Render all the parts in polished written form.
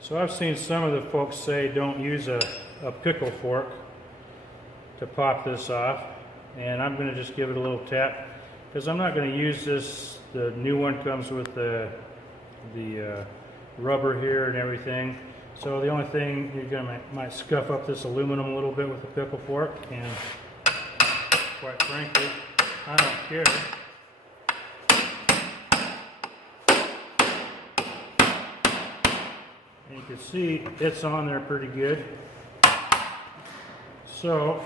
So I've seen some of the folks say don't use a pickle fork to pop this off, and I'm going to just give it a little tap because I'm not going to use this. The new one comes with the rubber here and everything, so the only thing you're going to might scuff up this aluminum a little bit with a pickle fork, and quite frankly I don't care. And you can see it's on there pretty good. So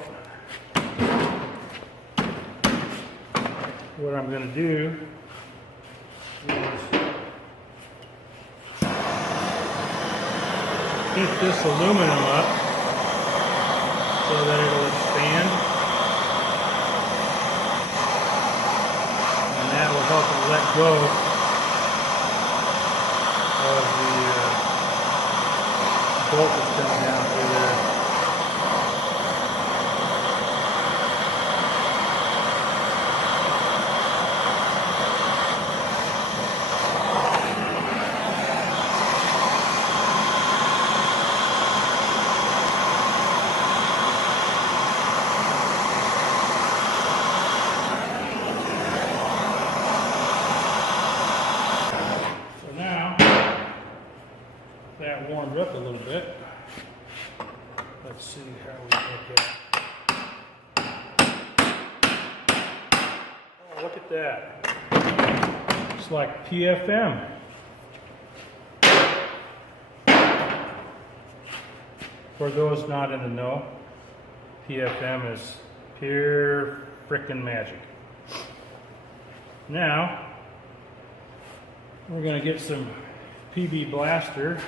what I'm going to do is heat this aluminum up so that it'll expand, and that will help it let go of the bolt that's coming down through there. That warmed up a little bit. Let's see how we look at. Oh, look at that. It's like PFM. For those not in the know, PFM is pure frickin' magic. Now, we're going to get some PB Blaster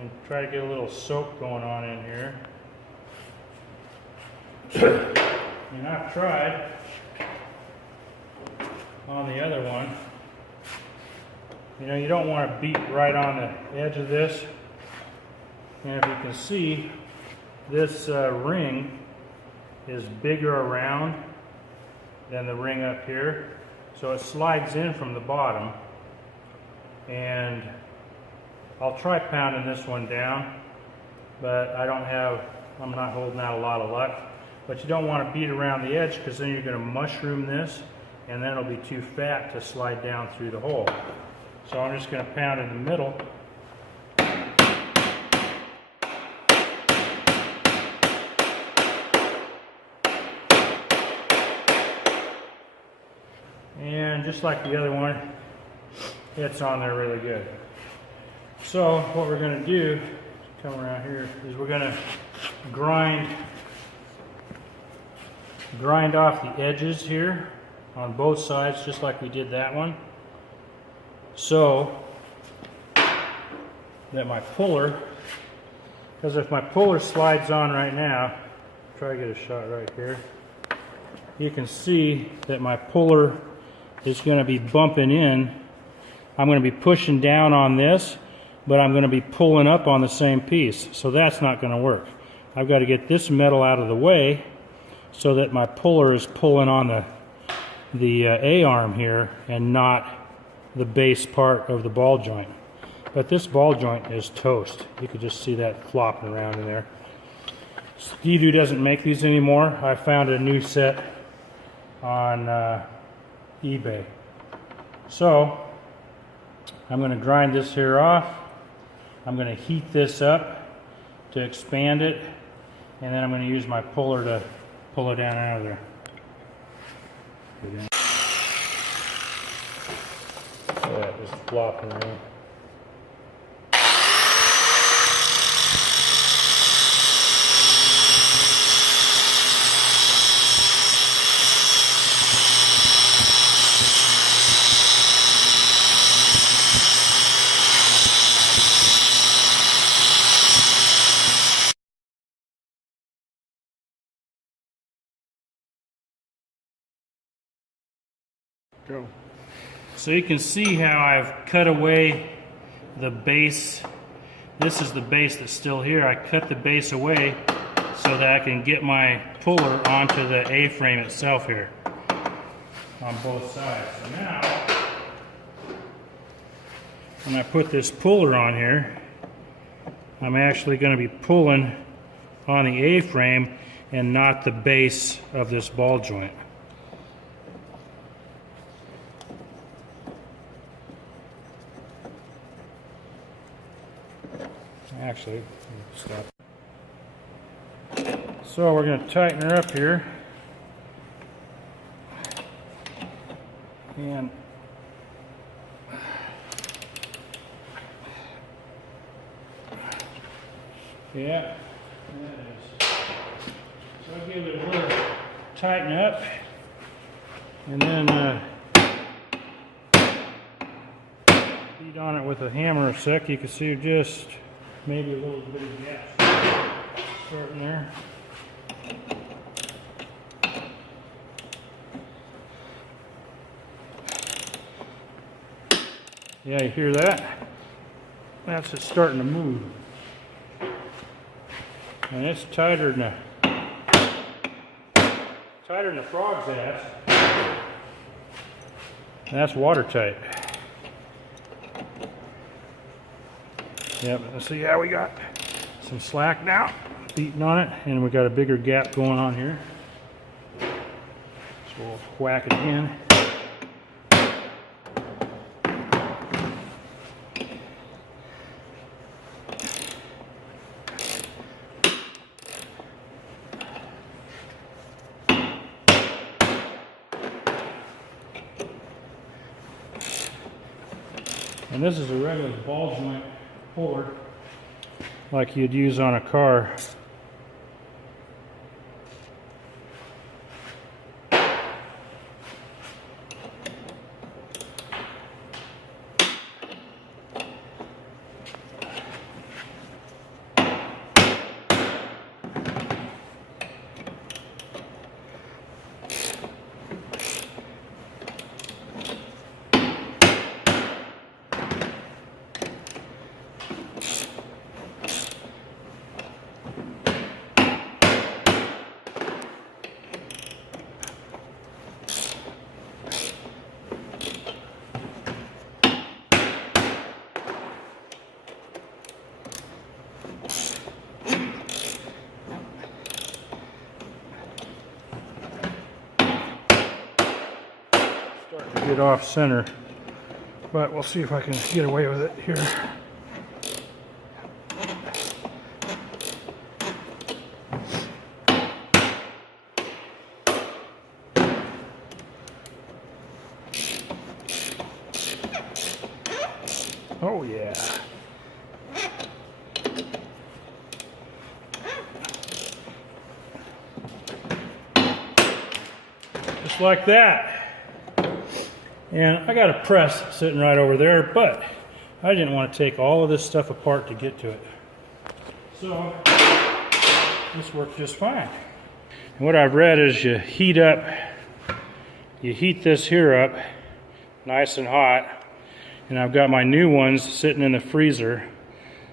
and try to get a little soak going on in here. And I've tried on the other one. You know, you don't want to beat right on the edge of this. And if you can see, this ring is bigger around than the ring up here. So it slides in from the bottom. And I'll try pounding this one down, but I'm not holding out a lot of luck. But you don't want to beat around the edge because then you're going to mushroom this, and then it'll be too fat to slide down through the hole. So I'm just going to pound in the middle. And just like the other one, it's on there really good. So what we're going to do, come around here, is we're going to grind off the edges here on both sides, just like we did that one, so that my puller, because if my puller slides on right now, try to get a shot right here, you can see that my puller is going to be bumping in. I'm going to be pushing down on this, but I'm going to be pulling up on the same piece. So that's not going to work. I've got to get this metal out of the way so that my puller is pulling on the A-arm here and not the base part of the ball joint. But this ball joint is toast. You could just see that flopping around in there. Ski-Doo doesn't make these anymore. I found a new set on eBay. So I'm going to grind this here off. I'm going to heat this up to expand it, and then I'm going to use my puller to pull it down out of there. So that just flopping around. Go. So you can see how I've cut away the base. This is the base that's still here. I cut the base away so that I can get my puller onto the A-frame itself here on both sides. So now when I put this puller on here, I'm actually going to be pulling on the A-frame and not the base of this ball joint. Actually, stop. So we're going to tighten her up here. And yeah, that is. So I'll give it a little tighten up, and then beat on it with a hammer a sec. You can see just maybe a little bit of gas starting there. Yeah, you hear that? That's it starting to move. And it's tighter than the frog's ass. And that's watertight. Yep, and so yeah, we got some slack now, beating on it, and we got a bigger gap going on here. So we'll whack it again. And this is a regular ball joint puller like you'd use on a car. Starting to get off center, but we'll see if I can get away with it here. Oh yeah. Just like that. And I got a press sitting right over there, but I didn't want to take all of this stuff apart to get to it. So this worked just fine. And what I've read is you heat this here up nice and hot. And I've got my new ones sitting in the freezer.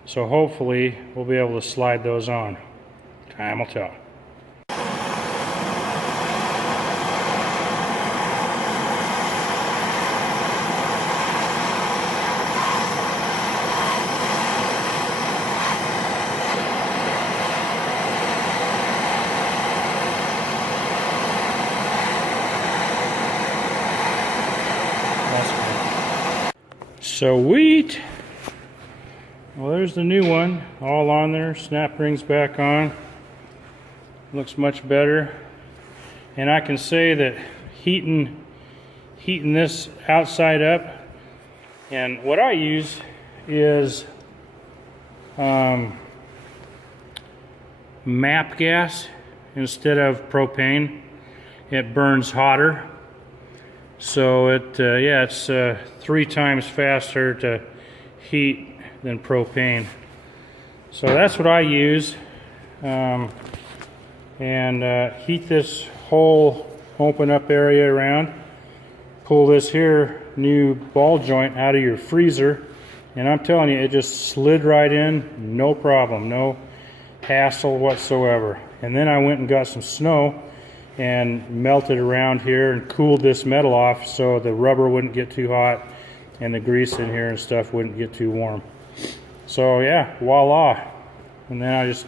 So hopefully we'll be able to slide those on. Time will tell. Sweet. Well, there's the new one, all on there. Snap rings back on. Looks much better. And I can say that heating this outside up, and what I use is MAP gas instead of propane. It burns hotter. So it's 3 times faster to heat than propane. So that's what I use. And heat this whole open up area around. Pull this here new ball joint out of your freezer. And I'm telling you, it just slid right in, no problem, no hassle whatsoever. And then I went and got some snow and melted around here and cooled this metal off so the rubber wouldn't get too hot. and the grease in here and stuff wouldn't get too warm. So yeah, voila. And then I just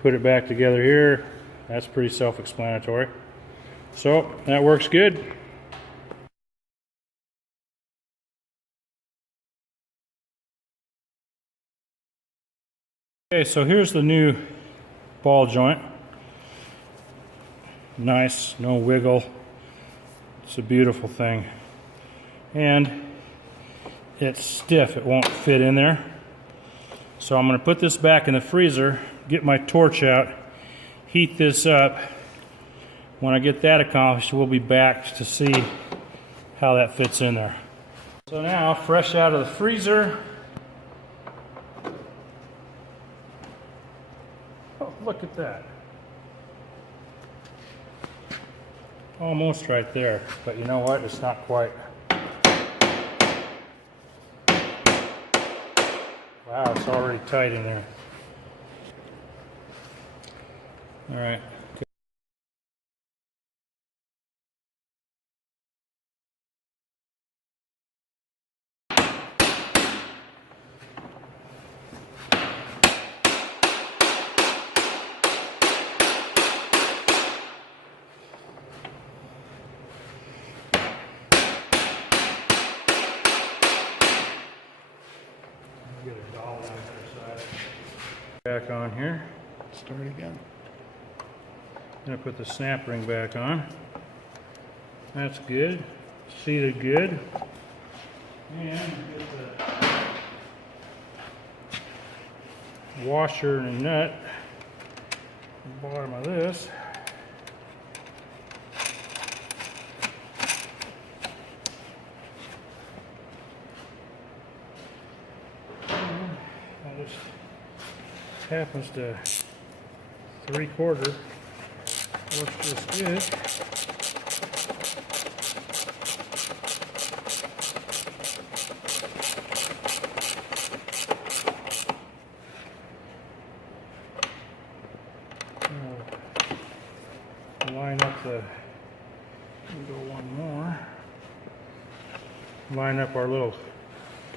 put it back together here. That's pretty self-explanatory. So that works good. Okay, so here's the new ball joint. Nice, no wiggle. It's a beautiful thing. And it's stiff, it won't fit in there. So I'm going to put this back in the freezer, get my torch out, heat this up. When I get that accomplished, we'll be back to see how that fits in there. So now, fresh out of the freezer. Oh, look at that. Almost right there, but you know what? It's not quite. Wow, it's already tight in there. All right. Get a doll on the other side. Back on here. Start again. Gonna put the snap ring back on. That's good. Seated good. And get the washer and nut at the bottom of this. That just happens to 3/4 works just good. Line up the, we'll go one more. Line up our little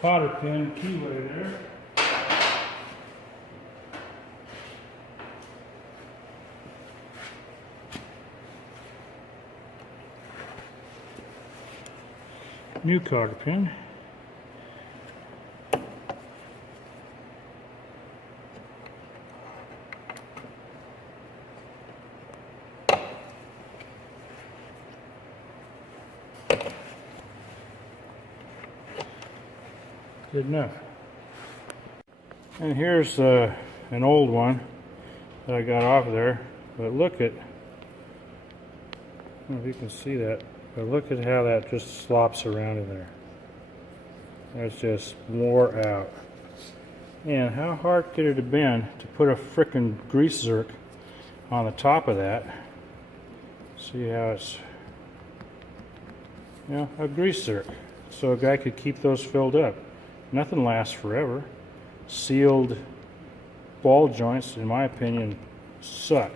cotter pin keyway there. New cotter pin. Good enough. And here's an old one that I got off of there, but look at, I don't know if you can see that, but look at how that just slops around in there. That's just wore out. And how hard could it have been to put a frickin' grease zerk on the top of that? See how it's, you know, a grease zerk. So a guy could keep those filled up. Nothing lasts forever. Sealed ball joints, in my opinion, suck.